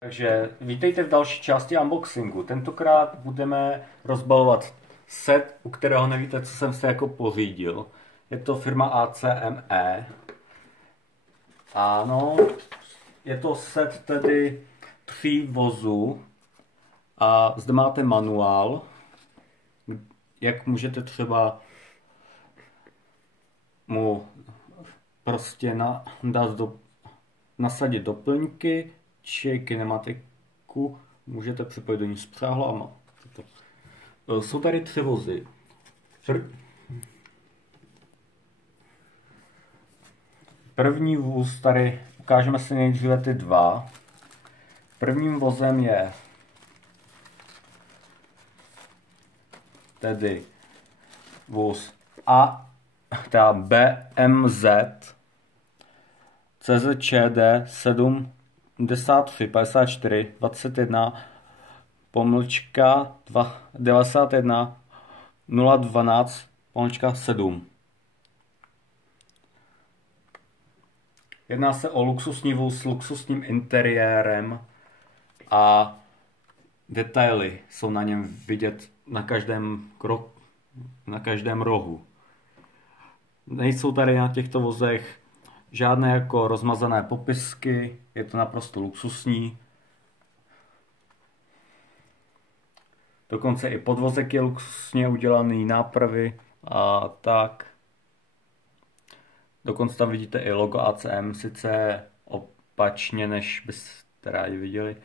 Takže vítejte v další části unboxingu. Tentokrát budeme rozbalovat set, u kterého nevíte, co jsem si jako pořídil. Je to firma ACME. Ano, je to set tedy 3 vozů. A zde máte manuál, jak můžete třeba mu prostě nasadit doplňky, či kinematiku, můžete připojit do ní spřáhlo a má. Jsou tady 3 vozy. První vůz tady, ukážeme si nejdříve ty 2. Prvním vozem je tedy vůz BMZ CZČD 73 54 21 pomlčka 91 012 pomlčka 7. Jedná se o luxusní vůz s luxusním interiérem a detaily jsou na něm vidět na každém rohu. Nejsou tady na těchto vozech žádné jako rozmazané popisky, je to naprosto luxusní. Dokonce i podvozek je luxusně udělaný, nápravy a tak. Dokonce tam vidíte i logo ACM, sice opačně, než byste rádi viděli.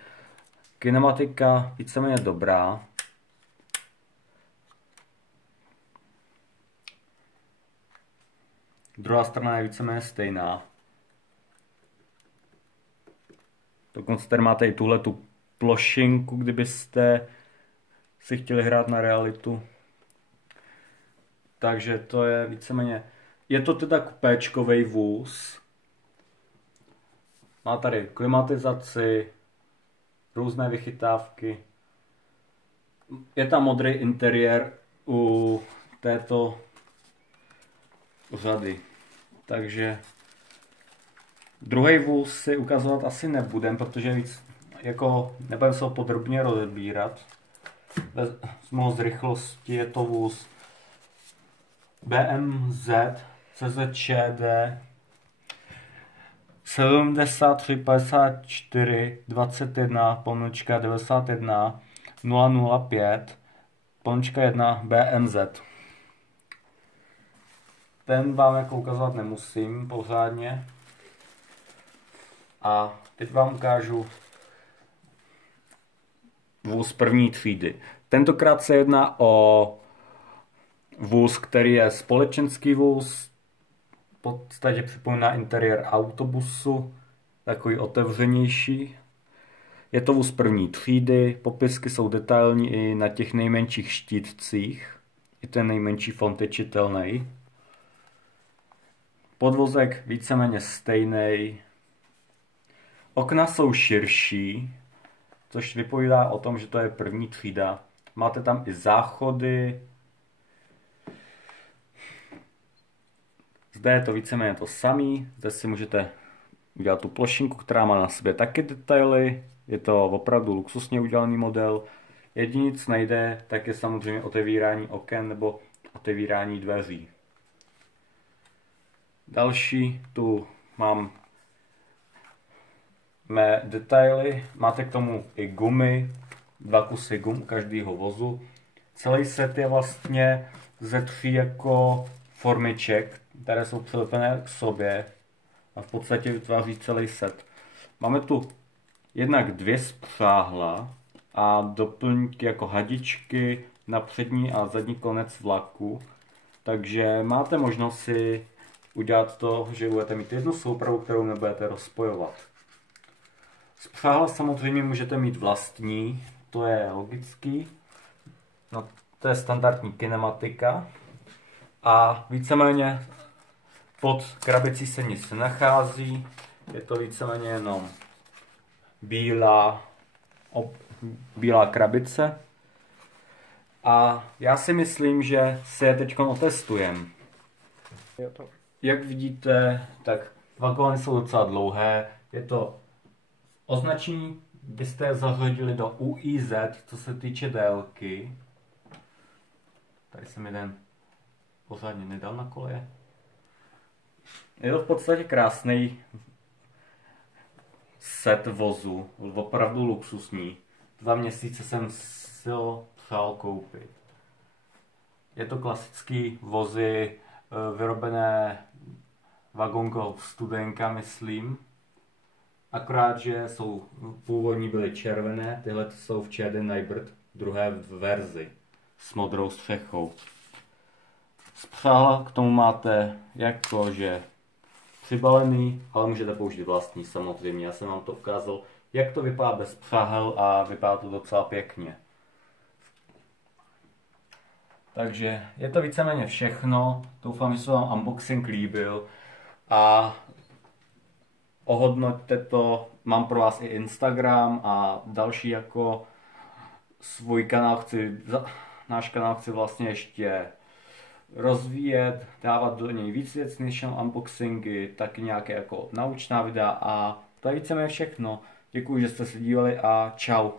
Kinematika víceméně dobrá. Druhá strana je víceméně stejná. Dokonce tady máte i tuhletu plošinku, kdybyste si chtěli hrát na realitu. Takže to je víceméně... Je to teda kupéčkovej vůz. Má tady klimatizaci, různé vychytávky. Je tam modrý interiér u této řady. Takže druhý vůz si ukazovat asi nebudem, protože víc jako nebudeme se ho podrobně rozebírat. Vezmu z rychlosti, je to vůz BMZ CZČD 73 54 21 pomlčka 91 005 pomlčka 1 BMZ. Ten vám jako ukazovat nemusím pořádně. A teď vám ukážu vůz první třídy. Tentokrát se jedná o vůz, který je společenský vůz. V podstatě připomíná interiér autobusu, takový otevřenější. Je to vůz první třídy, popisky jsou detailní i na těch nejmenších štítcích. I ten nejmenší font je čitelný. Podvozek víceméně stejný. Okna jsou širší, což vypovídá o tom, že to je první třída. Máte tam i záchody. Zde je to víceméně to samé. Zde si můžete udělat tu plošinku, která má na sobě taky detaily. Je to opravdu luxusně udělaný model. Jediné, co nejde, tak je samozřejmě otevírání oken nebo otevírání dveří. Další tu mám mé detaily. Máte k tomu i gumy, 2 kusy gum u každého vozu. Celý set je vlastně ze 3 jako formiček, které jsou přilepené k sobě a v podstatě vytváří celý set. Máme tu jednak 2 spřáhla a doplňky jako hadičky na přední a zadní konec vlaku. Takže máte možnost si udělat to, že budete mít jednu soupravu, kterou nebudete rozpojovat. Spřáhla samozřejmě můžete mít vlastní, to je logický. No, to je standardní kinematika. A víceméně pod krabicí se nic nenachází. Je to víceméně jenom bílá krabice. A já si myslím, že si je teď otestujeme. Jak vidíte, tak vagóny jsou docela dlouhé. Je to označení byste je zařadili do UIZ, co se týče délky. Tady jsem jeden pořádně nedal na koleje. Je to v podstatě krásný set vozů, opravdu luxusní. 2 měsíce jsem si ho přál koupit. Je to klasický vozy vyrobené vagonkou Studenka, myslím. Akorát, že jsou původní byly červené, tyhle jsou v černé Nybird, druhé verzi s modrou střechou. Spřáhl k tomu máte jakože přibalený, ale můžete použít vlastní samozřejmě. Já jsem vám to ukázal, jak to vypadá bez přáhel a vypadá to docela pěkně. Takže je to víceméně všechno. Doufám, že se vám unboxing líbil a ohodnoťte to. Mám pro vás i Instagram a další jako svůj kanál náš kanál chci vlastně ještě rozvíjet, dávat do něj víc věcí než unboxingy, taky nějaké jako naučná videa a to je víceméně všechno. Děkuji, že jste se dívali a čau.